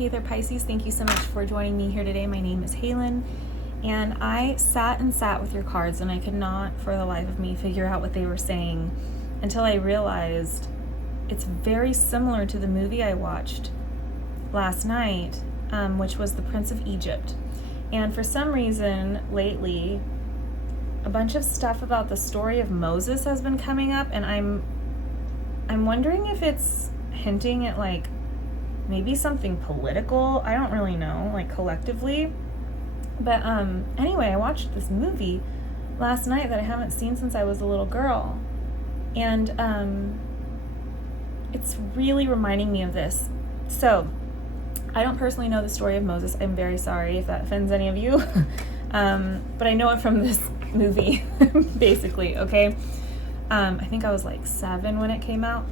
Hey there, Pisces. Thank you so much for joining me here today. My name is Halen, and I sat with your cards, and I could not for the life of me figure out what they were saying until I realized it's very similar to the movie I watched last night, which was The Prince of Egypt. And for some reason lately, a bunch of stuff about the story of Moses has been coming up, and I'm wondering if it's hinting at like maybe something political. I don't really know, like collectively. But anyway, I watched this movie last night that I haven't seen since I was a little girl. And it's really reminding me of this. So, I don't personally know the story of Moses. I'm very sorry if that offends any of you. But I know it from this movie, basically, okay? I think I was like 7 when it came out.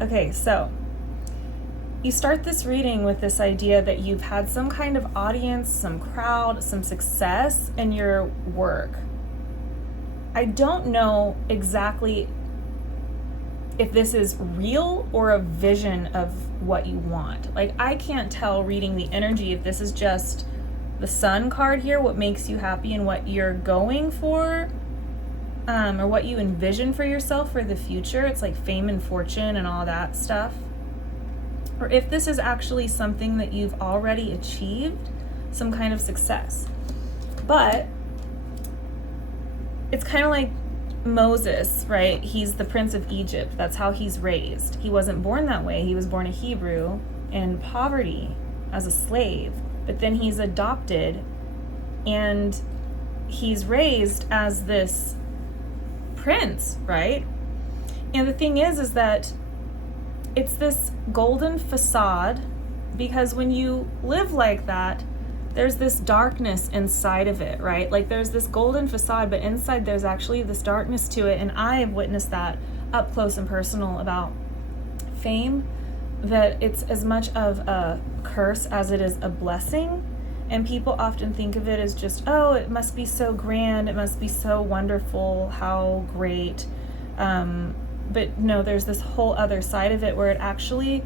Okay, so you start this reading with this idea that you've had some kind of audience, some crowd, some success in your work. I don't know exactly if this is real or a vision of what you want. Like, I can't tell reading the energy if this is just the Sun card here, what makes you happy and what you're going for, or what you envision for yourself for the future. It's like fame and fortune and all that stuff. Or if this is actually something that you've already achieved, some kind of success. But it's kind of like Moses, right? He's the Prince of Egypt. That's how he's raised. He wasn't born that way. He was born a Hebrew in poverty as a slave. But then he's adopted and he's raised as this prince, right? And the thing is that it's this golden facade, because when you live like that, there's this darkness inside of it, right? Like there's this golden facade, but inside there's actually this darkness to it. And I have witnessed that up close and personal about fame, that it's as much of a curse as it is a blessing. And people often think of it as just, oh, it must be so grand, it must be so wonderful, how great. But no, there's this whole other side of it where it actually,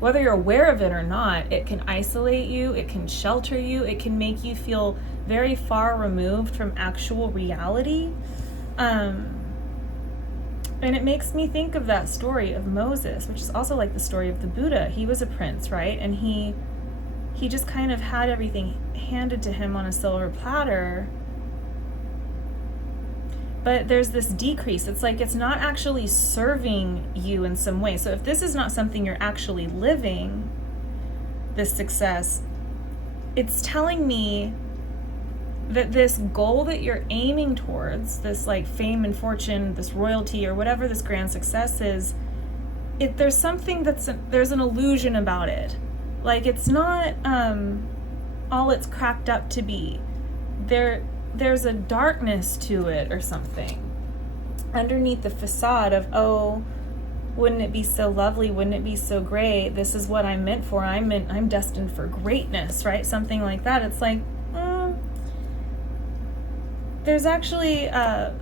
whether you're aware of it or not, it can isolate you, it can shelter you, it can make you feel very far removed from actual reality. And it makes me think of that story of Moses, which is also like the story of the Buddha. He was a prince, right? And he just kind of had everything handed to him on a silver platter. But there's this decrease. It's like it's not actually serving you in some way. So if this is not something you're actually living, this success, it's telling me that this goal that you're aiming towards, this like fame and fortune, this royalty or whatever this grand success is, there's something there's an illusion about it. Like it's not all it's cracked up to be. There's a darkness to it or something underneath the facade of, oh, wouldn't it be so lovely? Wouldn't it be so great? This is what I'm meant for. I'm destined for greatness, right? Something like that. It's like, there's actually the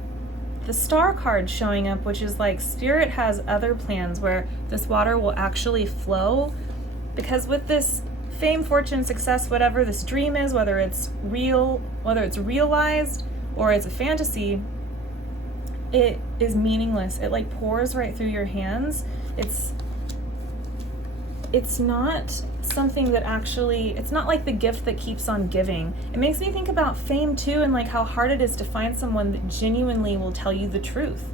star card showing up, which is like spirit has other plans where this water will actually flow, because with this fame, fortune, success, whatever this dream is, whether it's real, whether it's realized or it's a fantasy, it is meaningless. It like pours right through your hands. It's not something that actually, it's not like the gift that keeps on giving. It makes me think about fame too, and like how hard it is to find someone that genuinely will tell you the truth,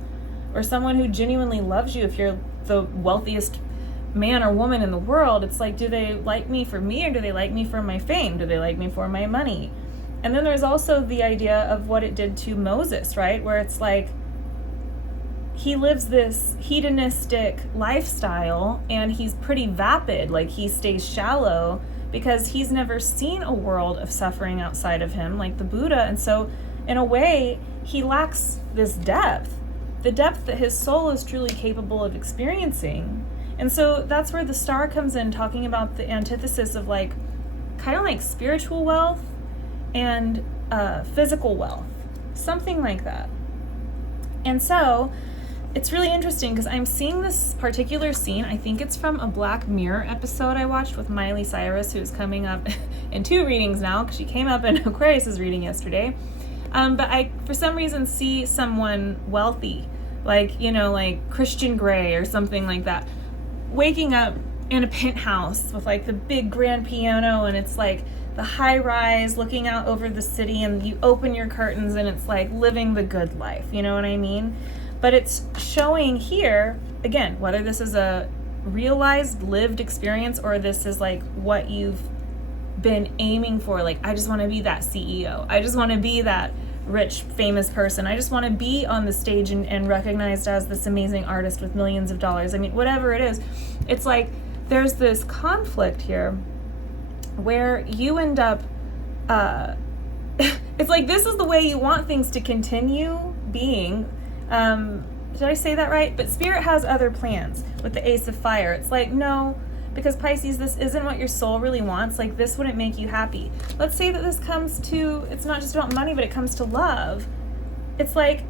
or someone who genuinely loves you. If you're the wealthiest man or woman in the world, it's like, do they like me for me, or do they like me for my fame? Do they like me for my money? And then there's also the idea of what it did to Moses, right? Where it's like he lives this hedonistic lifestyle and he's pretty vapid, like he stays shallow because he's never seen a world of suffering outside of him like the Buddha. And so in a way, he lacks this depth, the depth that his soul is truly capable of experiencing. And so that's where the star comes in, talking about the antithesis of like kind of like spiritual wealth and physical wealth, something like that. And so it's really interesting because I'm seeing this particular scene. I think it's from a Black Mirror episode I watched with Miley Cyrus, who's coming up in 2 readings now because she came up in Aquarius's reading yesterday. But I, for some reason, see someone wealthy, like, you know, like Christian Grey or something like that, waking up in a penthouse with like the big grand piano, and it's like the high rise looking out over the city, and you open your curtains and it's like living the good life. You know what I mean? But it's showing here, again, whether this is a realized, lived experience or this is like what you've been aiming for. Like, I just want to be that CEO. I just want to be that rich, famous person. I just want to be on the stage and recognized as this amazing artist with millions of dollars. I mean, whatever it is, it's like there's this conflict here where you end up, it's like this is the way you want things to continue being. Did I say that right? But Spirit has other plans with the Ace of Fire. It's like, no, because Pisces, this isn't what your soul really wants. Like, this wouldn't make you happy. Let's say that this comes to, it's not just about money, but it comes to love. It's like,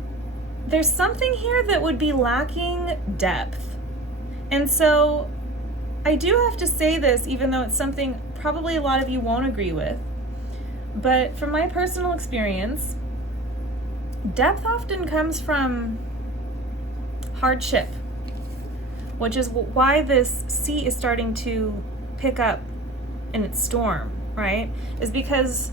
there's something here that would be lacking depth. And so I do have to say this, even though it's something probably a lot of you won't agree with. But from my personal experience, depth often comes from hardship, which is why this sea is starting to pick up in its storm, right? Is because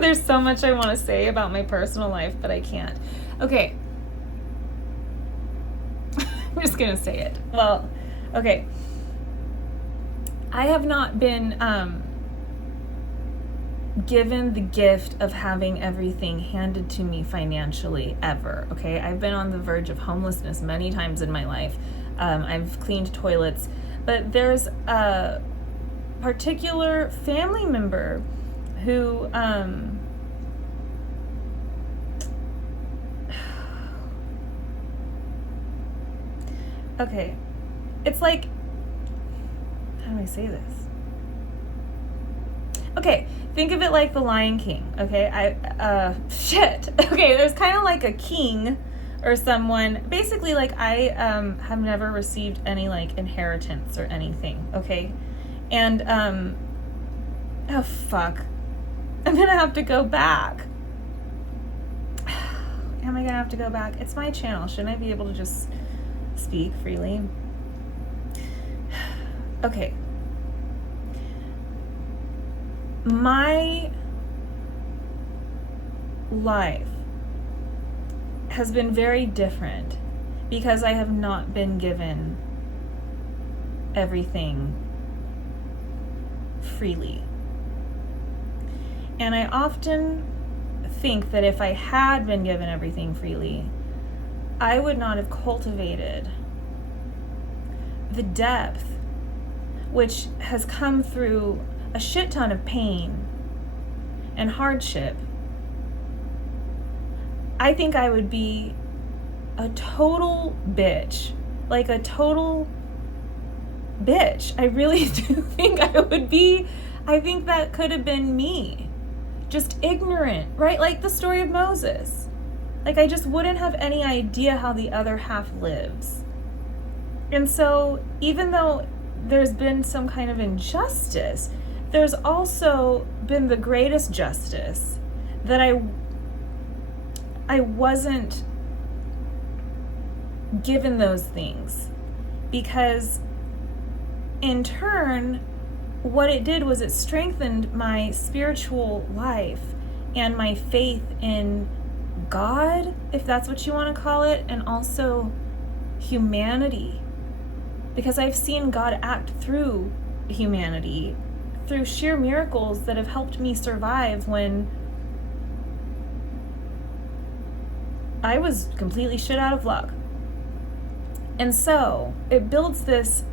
there's so much I want to say about my personal life, but I can't. Okay. I'm just going to say it. Well, okay. I have not been given the gift of having everything handed to me financially ever, okay? I've been on the verge of homelessness many times in my life. I've cleaned toilets, but there's a particular family member who, okay, it's like, how do I say this? Okay, think of it like the Lion King, okay? Okay, there's kind of like a king or someone. Basically, like, I have never received any, like, inheritance or anything, okay? And, oh, fuck. I'm gonna have to go back. Am I gonna have to go back? It's my channel. Shouldn't I be able to just speak freely? Okay. My life has been very different because I have not been given everything freely. And I often think that if I had been given everything freely, I would not have cultivated the depth which has come through a shit ton of pain and hardship. I think I would be a total bitch. Like a total bitch. I really do think I would be. I think that could have been me. Just ignorant, right? Like the story of Moses. Like, I just wouldn't have any idea how the other half lives. And so, even though there's been some kind of injustice, there's also been the greatest justice that I wasn't given those things, because in turn, what it did was it strengthened my spiritual life and my faith in God, if that's what you want to call it, and also humanity, because I've seen God act through humanity, through sheer miracles that have helped me survive when I was completely shit out of luck. And so it builds this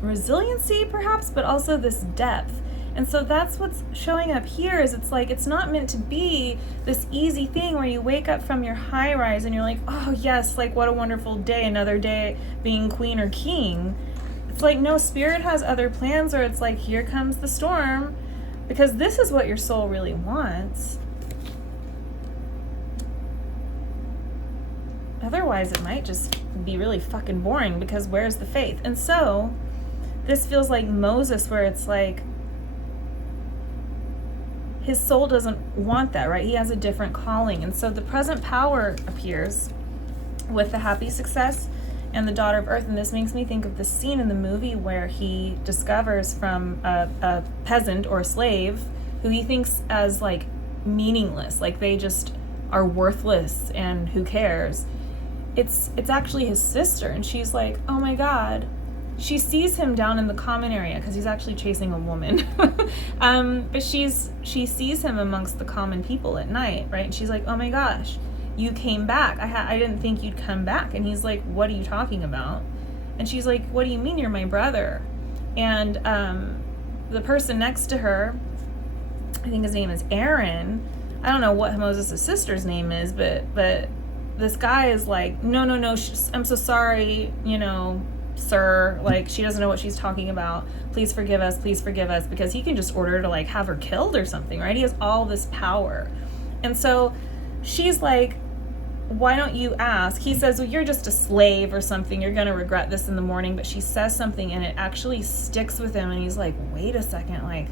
resiliency perhaps, but also this depth. And so that's what's showing up here, is it's like, it's not meant to be this easy thing where you wake up from your high rise and you're like, oh yes, like what a wonderful day, another day being queen or king. It's like, no, Spirit has other plans, or it's like, here comes the storm, because this is what your soul really wants. otherwise it might just be really fucking boring, because where's the faith? And so this feels like Moses, where it's like his soul doesn't want that, right? He has a different calling. And so the present power appears with the happy success and the daughter of earth. And this makes me think of the scene in the movie where he discovers from a peasant or a slave who he thinks as like meaningless, like they just are worthless and who cares. It's actually his sister, and she's like, oh my God. She sees him down in the common area because he's actually chasing a woman. But she sees him amongst the common people at night, right? And she's like, oh my gosh, you came back. I didn't think you'd come back. And he's like, what are you talking about? And she's like, what do you mean, you're my brother? And the person next to her, I think his name is Aaron. I don't know what Moses' sister's name is, but this guy is like, no, I'm so sorry, sir, like, she doesn't know what she's talking about. Please forgive us, because he can just order to like have her killed or something, right? He has all this power. And so she's like, why don't you ask? He says, well, you're just a slave or something. You're going to regret this in the morning. But she says something and it actually sticks with him. And he's like, wait a second, like,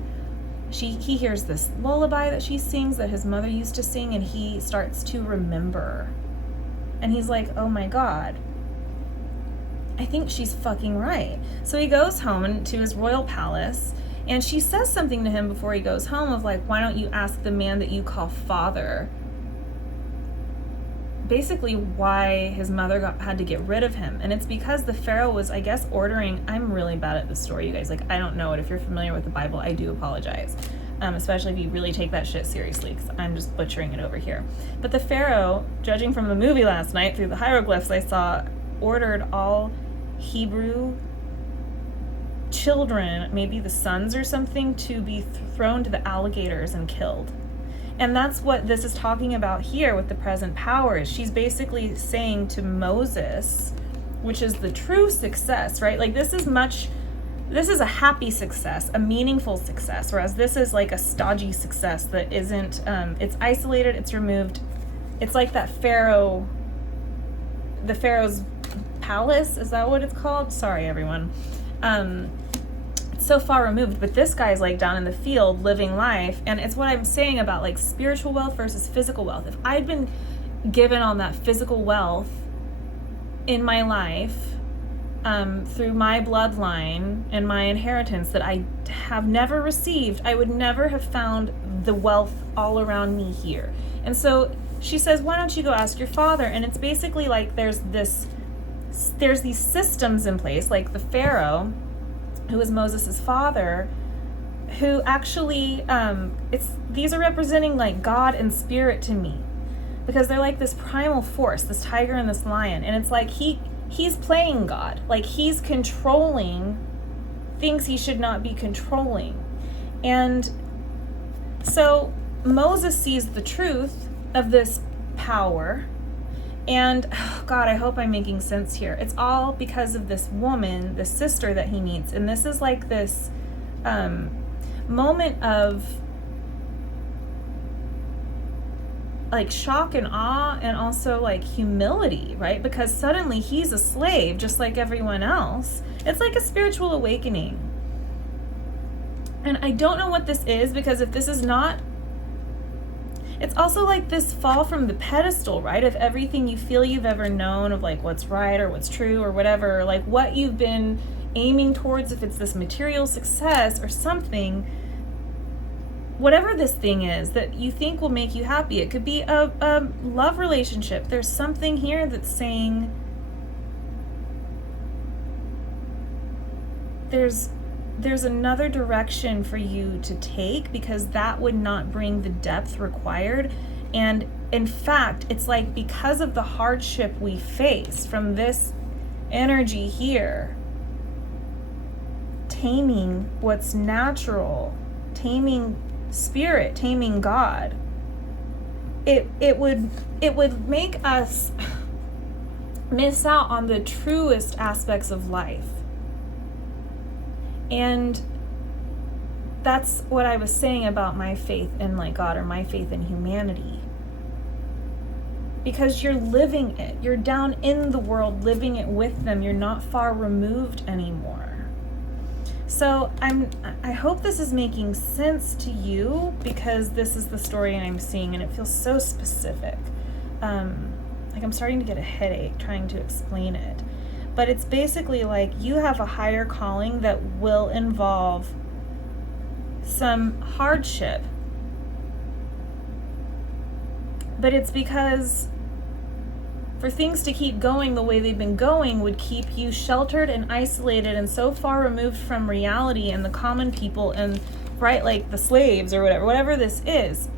he hears this lullaby that she sings that his mother used to sing, and he starts to remember. And he's like, oh my God, I think she's fucking right. So he goes home to his royal palace, and she says something to him before he goes home of like, why don't you ask the man that you call father? Basically why his mother had to get rid of him. And it's because the Pharaoh was, I guess, ordering, I'm really bad at this story, you guys, like, I don't know it. If you're familiar with the Bible, I do apologize. Especially if you really take that shit seriously, because I'm just butchering it over here. But the Pharaoh, judging from the movie last night through the hieroglyphs I saw, ordered all Hebrew children, maybe the sons or something, to be thrown to the alligators and killed. And that's what this is talking about here with the present power. She's basically saying to Moses, which is the true success, right? Like this is a happy success, a meaningful success, whereas this is like a stodgy success that isn't, it's isolated, it's removed. It's like that Pharaoh, the Pharaoh's palace, is that what it's called? Sorry, everyone. It's so far removed, but this guy's like down in the field living life. And it's what I'm saying about like spiritual wealth versus physical wealth. If I'd been given on that physical wealth in my life, through my bloodline and my inheritance that I have never received, I would never have found the wealth all around me here. And so she says, why don't you go ask your father? And it's basically like there's these systems in place, like the Pharaoh, who is Moses' father, who actually, these are representing like God and spirit to me, because they're like this primal force, this tiger and this lion. And it's like he's playing God, like he's controlling things he should not be controlling. And so Moses sees the truth of this power. And oh God, I hope I'm making sense here. It's all because of this woman, the sister that he meets. And this is like this moment of like shock and awe, and also like humility, right? Because suddenly he's a slave just like everyone else. It's like a spiritual awakening. And I don't know what this is, because if this is not, it's also like this fall from the pedestal, right? Of everything you feel you've ever known, of like what's right or what's true or whatever, or like what you've been aiming towards, if it's this material success or something, whatever this thing is that you think will make you happy. It could be a love relationship. There's something here that's saying there's another direction for you to take, because that would not bring the depth required. And in fact, it's like because of the hardship we face from this energy here, taming what's natural, taming spirit, taming God, it would make us miss out on the truest aspects of life. And that's what I was saying about my faith in like God, or my faith in humanity. because you're living it. You're down in the world living it with them. You're not far removed anymore. So I hope this is making sense to you, because this is the story I'm seeing and it feels so specific. Like I'm starting to get a headache trying to explain it. But it's basically like you have a higher calling that will involve some hardship. But it's because for things to keep going the way they've been going would keep you sheltered and isolated and so far removed from reality and the common people and, right, like the slaves or whatever this is,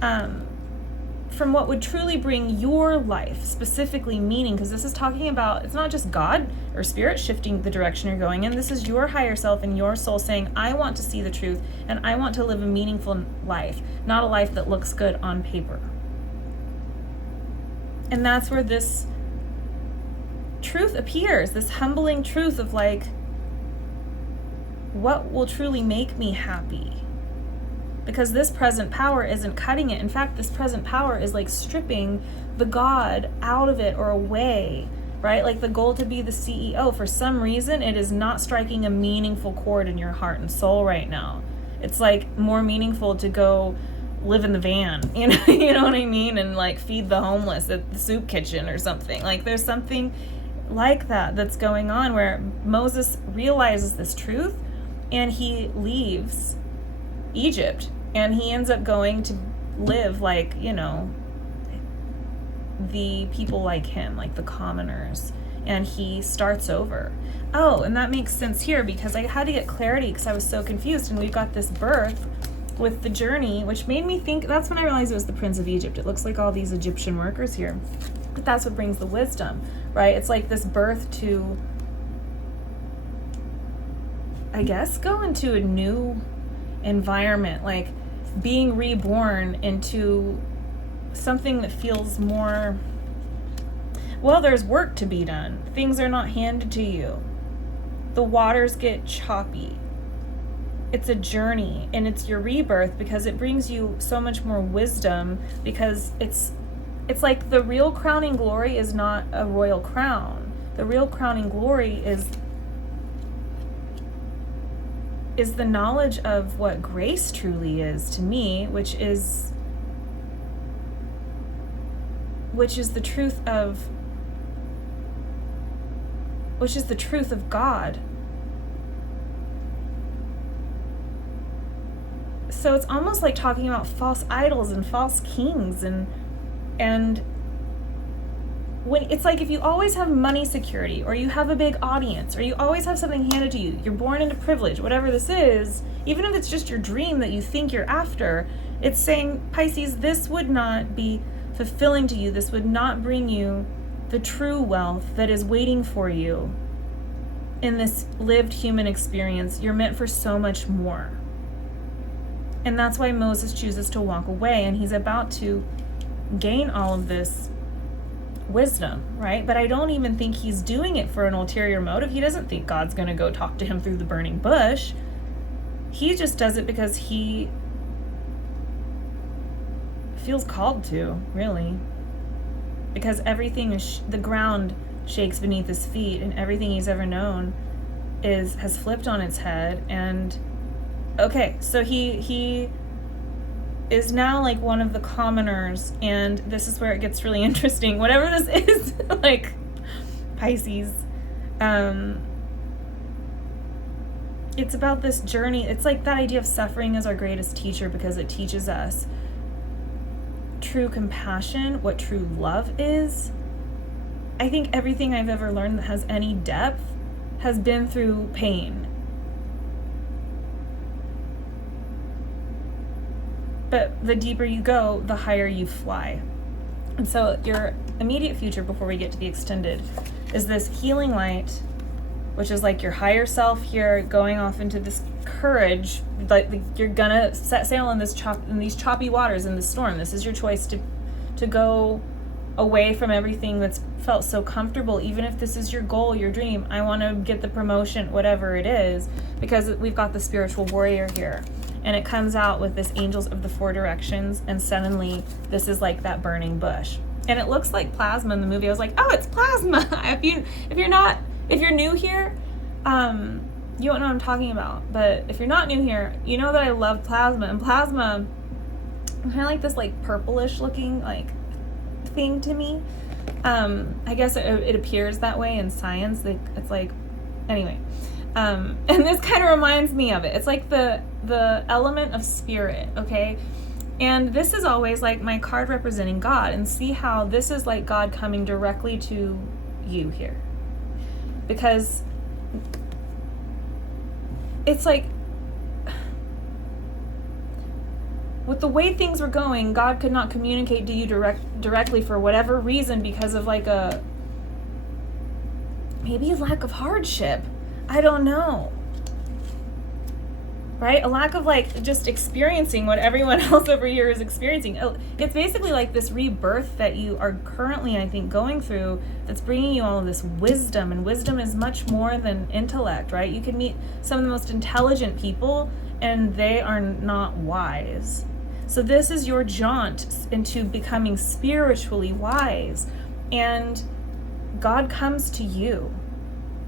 from what would truly bring your life specifically meaning. Because this is talking about, it's not just God or spirit shifting the direction you're going in. This is your higher self and your soul saying, I want to see the truth and I want to live a meaningful life, not a life that looks good on paper. And that's where this truth appears, this humbling truth of like, what will truly make me happy? Because this present power isn't cutting it. In fact, this present power is like stripping the God out of it or away, right? Like the goal to be the CEO, for some reason, it is not striking a meaningful chord in your heart and soul right now. It's like more meaningful to go live in the van, you know what I mean? And like feed the homeless at the soup kitchen or something. Like there's something like that that's going on where Moses realizes this truth and he leaves Egypt and he ends up going to live like, you know, the people like him, like the commoners, and he starts over. Oh, and that makes sense here because I had to get clarity because I was so confused, and we've got this birth with the journey, which made me think, that's when I realized it was the Prince of Egypt. It looks like all these Egyptian workers here. But that's what brings the wisdom, right? It's like this birth to, I guess, go into a new environment, like being reborn into something that feels more, well, there's work to be done. Things are not handed to you. The waters get choppy. It's a journey, and it's your rebirth because it brings you so much more wisdom, because it's like the real crowning glory is not a royal crown. The real crowning glory is the knowledge of what grace truly is to me, which is the truth of God. So it's almost like talking about false idols and false kings and when it's like, if you always have money security, or you have a big audience, or you always have something handed to you, you're born into privilege, whatever this is, even if it's just your dream that you think you're after, it's saying, Pisces, this would not be fulfilling to you. This would not bring you the true wealth that is waiting for you in this lived human experience. You're meant for so much more. And that's why Moses chooses to walk away, and he's about to gain all of this wisdom, right? But I don't even think he's doing it for an ulterior motive. He doesn't think God's going to go talk to him through the burning bush. He just does it because he feels called to, really. Because everything is, the ground shakes beneath his feet, and everything he's ever known has flipped on its head. And okay, so he is now like one of the commoners, and this is where it gets really interesting. Whatever this is, like Pisces, it's about this journey. It's like that idea of suffering is our greatest teacher, because it teaches us true compassion, what true love is. I think everything I've ever learned that has any depth has been through pain. But the deeper you go, the higher you fly. And so your immediate future, before we get to the extended, is this healing light, which is like your higher self here going off into this courage. Like you're gonna set sail in these choppy waters in the storm. This is your choice to go away from everything that's felt so comfortable, even if this is your goal, your dream. I want to get the promotion, whatever it is, because we've got the spiritual warrior here. And it comes out with this angels of the four directions, and suddenly this is like that burning bush. And it looks like plasma in the movie. I was like, oh, it's plasma. If you're new here, you won't know what I'm talking about. But if you're not new here, you know that I love plasma. And plasma, kind of like this like purplish looking like thing to me. I guess it appears that way in science. It's like, anyway. And this kind of reminds me of it. It's like the element of spirit, okay? And this is always like my card representing God. And see how this is like God coming directly to you here. Because it's like, with the way things were going, God could not communicate to you directly for whatever reason, because of like maybe a lack of hardship. I don't know. Right? A lack of like just experiencing what everyone else over here is experiencing. It's basically like this rebirth that you are currently, I think, going through, that's bringing you all of this wisdom. And wisdom is much more than intellect, right? You can meet some of the most intelligent people and they are not wise. So this is your jaunt into becoming spiritually wise. And God comes to you.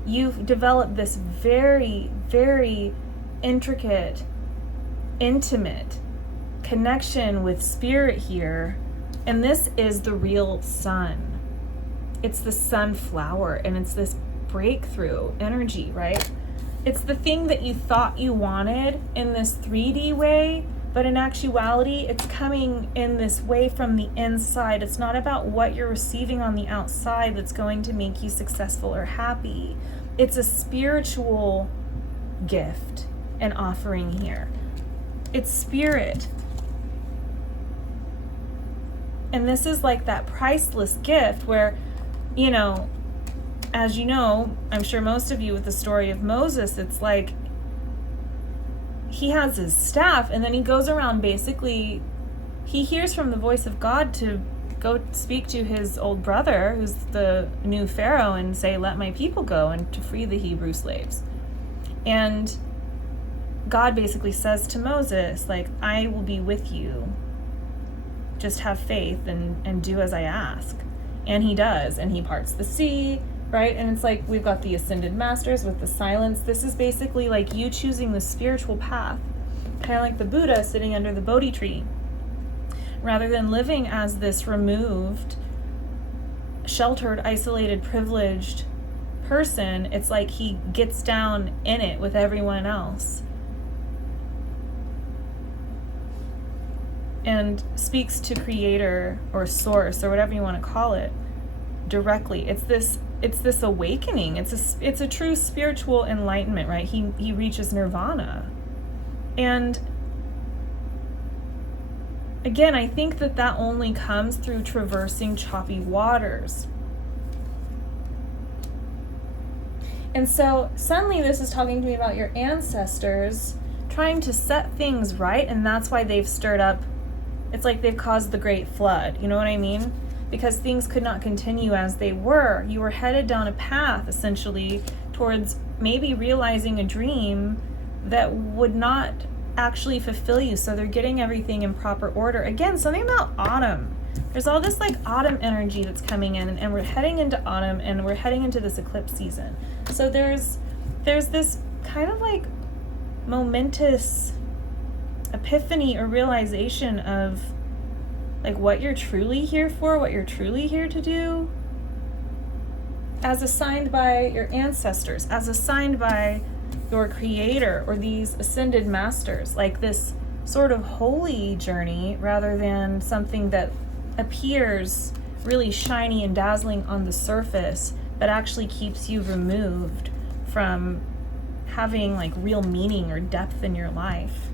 You've developed this very, very intricate, intimate connection with spirit here. And this is the real sun. It's the sunflower, and it's this breakthrough energy, right? It's the thing that you thought you wanted in this 3D way, but in actuality, it's coming in this way from the inside. It's not about what you're receiving on the outside that's going to make you successful or happy. It's a spiritual gift and offering here. It's spirit. And this is like that priceless gift where, you know, as you know, I'm sure most of you with the story of Moses, it's like he has his staff and then he goes around, basically he hears from the voice of God to go speak to his old brother, who's the new Pharaoh, and say, let my people go, and to free the Hebrew slaves. And God basically says to Moses, like, I will be with you. Just have faith and do as I ask. And he does, and he parts the sea, right? And it's like we've got the ascended masters with the silence. This is basically like you choosing the spiritual path, kind of like the Buddha sitting under the Bodhi tree. Rather than living as this removed, sheltered, isolated, privileged person, it's like he gets down in it with everyone else and speaks to creator or source or whatever you want to call it directly. It's this awakening. It's a true spiritual enlightenment, right? He reaches nirvana. And again, I think that only comes through traversing choppy waters. And so suddenly this is talking to me about your ancestors trying to set things right, and that's why they've stirred up. It's like they've caused the great flood. You know what I mean? Because things could not continue as they were. You were headed down a path, essentially, towards maybe realizing a dream that would not actually fulfill you. So they're getting everything in proper order. Again, something about autumn. There's all this like autumn energy that's coming in, and we're heading into autumn, and we're heading into this eclipse season. So there's this kind of like momentous epiphany or realization of like what you're truly here for, what you're truly here to do, as assigned by your ancestors, as assigned by your creator or these ascended masters, like this sort of holy journey rather than something that appears really shiny and dazzling on the surface, but actually keeps you removed from having like real meaning or depth in your life.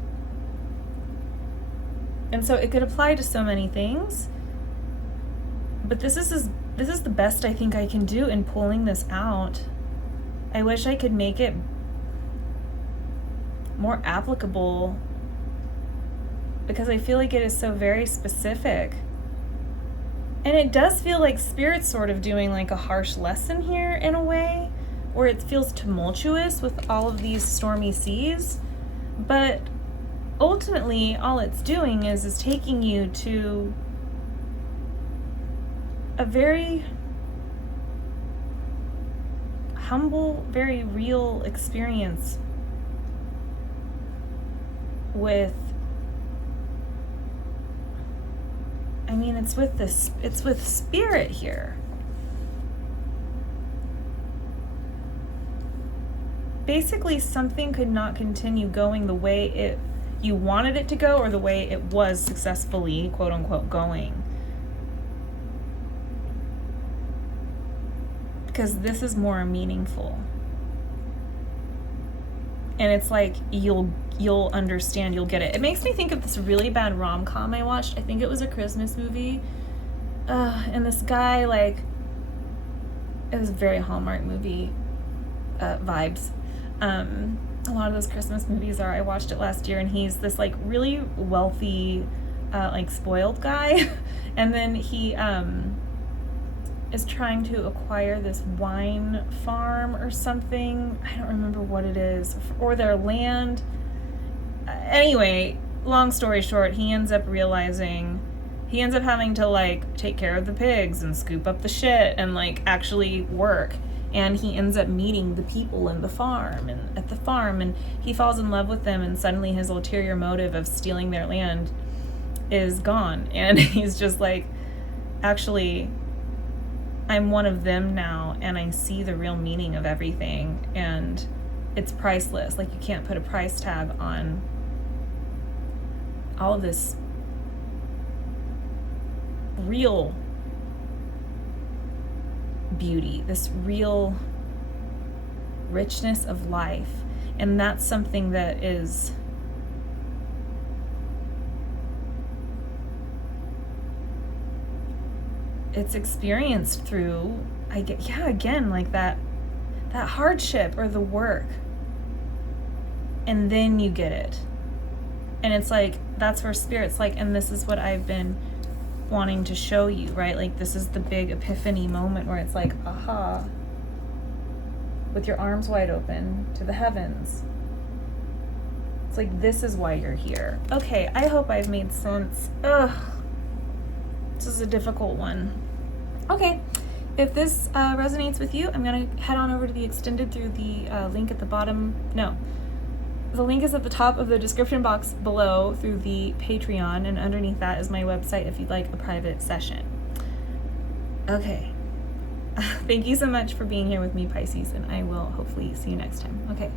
And so it could apply to so many things, but this is the best I think I can do in pulling this out. I wish I could make it more applicable, because I feel like it is so very specific. And it does feel like Spirit's sort of doing like a harsh lesson here in a way, where it feels tumultuous with all of these stormy seas. But ultimately, all it's doing is taking you to a very humble, very real experience with, I mean, it's with spirit here. Basically, something could not continue going the way you wanted it to go, or the way it was successfully, quote unquote, going. Because this is more meaningful. And it's like, you'll understand, you'll get it. It makes me think of this really bad rom-com I watched. I think it was a Christmas movie. And this guy, like, it was a very Hallmark movie vibes. A lot of those Christmas movies are. I watched it last year, and he's this, like, really wealthy, like, spoiled guy. And then he is trying to acquire this wine farm or something. I don't remember what it is. Or their land. Anyway, long story short, he ends up having to, like, take care of the pigs and scoop up the shit and, like, actually work. And he ends up meeting the people in the farm and at the farm, and he falls in love with them, and suddenly his ulterior motive of stealing their land is gone. And he's just like, actually, I'm one of them now, and I see the real meaning of everything, and it's priceless. Like, you can't put a price tag on all of this real beauty, this real richness of life. And that's something that is it's experienced through, again, like that hardship or the work, and then you get it. And it's like, that's where spirit's like, and this is what I've been wanting to show you, right? Like, this is the big epiphany moment where it's like, aha, with your arms wide open to the heavens. It's like, this is why you're here. Okay, I hope I've made sense. Ugh, this is a difficult one. Okay, if this resonates with you, I'm gonna head on over to the extended through the link at the bottom. No, the link is at the top of the description box below through the Patreon, and underneath that is my website if you'd like a private session. Okay. Thank you so much for being here with me, Pisces, and I will hopefully see you next time. Okay.